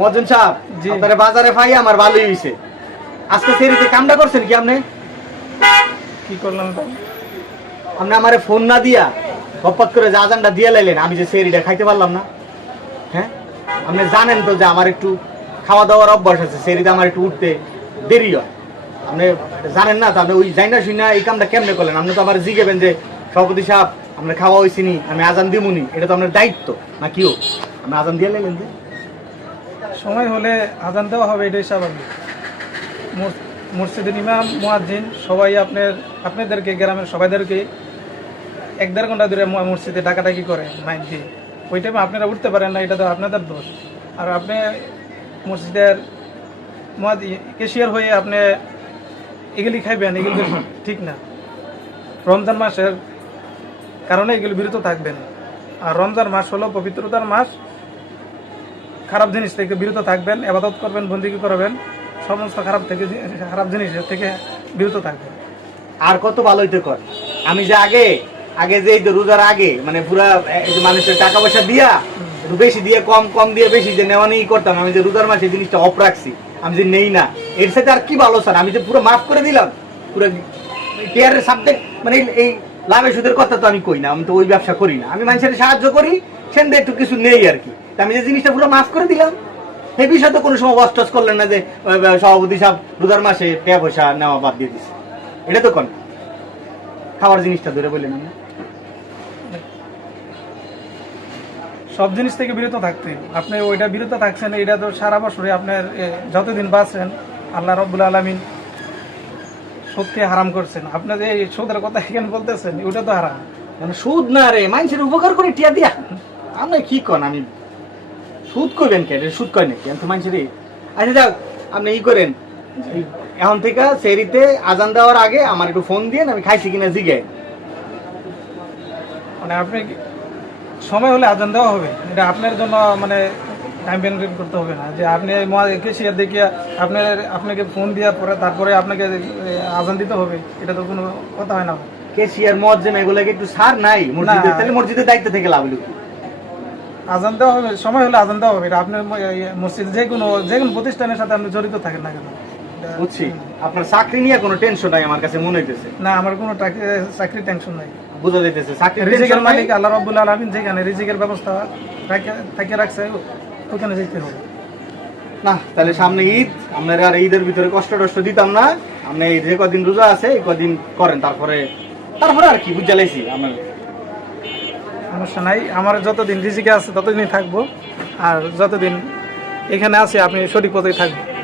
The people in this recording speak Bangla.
মজন সাহেব জি। বাজারে পাই আমার ভালোই হইছে। আজকে সেরিতে কামটা করছেন কি আপনি? কি করলাম তো? আপনি আমারে ফোন না দিয়া হপাত করে যে আজানটা দিয়ে লাইলেন আমি যে সেরিটা খাইতে পারলাম না। হ্যাঁ? আপনি জানেন তো যে আমার একটু খাওয়া দাওয়ার অভ্যাস আছে সেরিতে আমার একটু উঠতে দেরি হয়। আপনি জানেন না তাহলে ওই যাই না এই কামটা কেমনে করলেন? আপনি তো আমার জিগেবেন যে সভাপতি সাহেব আপনার খাওয়া হয়েছি নি আমি আজান দিমুনি এটা তো আপনার দায়িত্ব না কিও আপনি আজান দিয়ে লাইলেন যে। সময় হলে আজান দেওয়া হবে, এটাই স্বাভাবিক। মস- মসজিদের ইমাম, মুয়াজ্জিন, সবাই আপনার, আপনাদেরকে, গ্রামের সবাইদেরকে এক দেড় ঘণ্টা ধরে মসজিদে ডাকাডাকি করে, মাইক দিয়ে। ওই টাইমে আপনারা উঠতে পারেন না, এটা তো আপনাদের দোষ। আর আপনি মসজিদের কেশিয়ার হয়ে আপনি এগুলি খাইবেন, এগুলি ঠিক না। রমজান মাসের কারণে এগুলি বিরত থাকবেন। আর রমজান মাস হলো পবিত্রতার মাস খারাপ জিনিস থেকে বিরত থাকবেন, আবাদত করবেন, বন্দিগি করবেন, সমস্ত খারাপ থেকে খারাপ জিনিসের থেকে বিরত থাকবেন। আর কত ভালো হইতে কর। আমি যে আগে আগে যে রোজার আগে মানে পুরা মানুষের টাকা পয়সা দিয়া বেশি দিয়ে, কম কম দিয়ে বেশি যে নেওয়া নেই করতাম, আমি যে রোজার মাসে জিনিসটা অফ রাখছি, আমি যে নেই না। এর সাথে আর কি ভালো, স্যার? আমি যে পুরো মাফ করে দিলাম, পুরো কেয়ারের সাবজেক্ট মানে এই- লাভের সুদের কথা তো আমি কই না, আমি তো ওই ব্যবসা করি না। আমি মানুষের সাহায্য করি সেন একটু কিছু নেই আর কি। আমি যে জিনিসটা পুরো মাফ করে দিলাম এই বিষয়ে তো কোনো সময় অস্টস করলেন না যে সভাপতি সাহেব রোজার মাসে টাকা পয়সা নেওয়া বাদ দিয়ে দিচ্ছে এটা তো কন? খাওয়ার জিনিসটা ধরে বললেন আপনি। সব জিনিস থেকে বিরত থাকতে আপনি ওইটা বিরত থাকছেন এটা তো সারা বছরে আপনার যতদিন বাঁচছেন আল্লাহ রব্বুল আলমিন সুদকে হারাম করছেন। আপনি যে এই সুদের কথা এখানে বলতেছেন ওটা তো হারাম। মানে সুদ না রে মানুষের উপকার করে টিয়া দিয়া। আপনি কি কন? আমি সুদ করবেন কে সুদ কয় নাকি? আমি তো মানুষের এই- আচ্ছা যাক আপনি ই করেন। এখন থেকে সেরিতে আজান দেওয়ার আগে আমার একটু ফোন দিয়ে আমি খাইছি কিনা জিগে মানে আপনি সময় হলে আজান দেওয়া হবে। এটা আপনার জন্য মানে টাইম মেনটেন করতে হবে না। যে আপনি কেসিয়ার দেখিয়ে আপনার আপনাকে ফোন দেওয়ার পরে তারপরে আপনাকে আজান দিতে হবে। এটা তো কোনো কথা হয় না। কেসিয়ার মজ্জেম এগুলোকে একটু সার নাই মসজিদের তাহলে মসজিদের দায়িত্ব থেকে লাভ? আজান দেওয়া হবে সময় হলে আজান দেওয়া হবে। এটা আপনার মসজিদ যে কোনো যে কোনো প্রতিষ্ঠানের সাথে আপনি জড়িত থাকেন না কেন? বুঝছি। আপনার চাকরি নিয়ে কোনো টেনশন নাই আমার কাছে মনে হইতেছে? না আমার কোনো চাকরি টেনশন নাই। বোঝা যাইতেছে চাকরি রিজিকের মালিক আল্লাহ রব্বুল আলমিন যেখানে রিজিকের ব্যবস্থা থাকে রাখছে ওখানে যেতে হবে। না তাহলে সামনে ঈদ আপনারা আর ঈদের ভিতরে কষ্ট টষ্ট দিতাম না। আপনি যে কদিন রোজা আছে এই কদিন করেন তারপরে তারপরে আর কি বুঝা লাইছি আমার সমস্যা নাই। আমার যতদিন রিজিকে আছে ততদিনই থাকব। আর যতদিন এখানে আছে, আপনি সঠিক পথেই থাকবেন।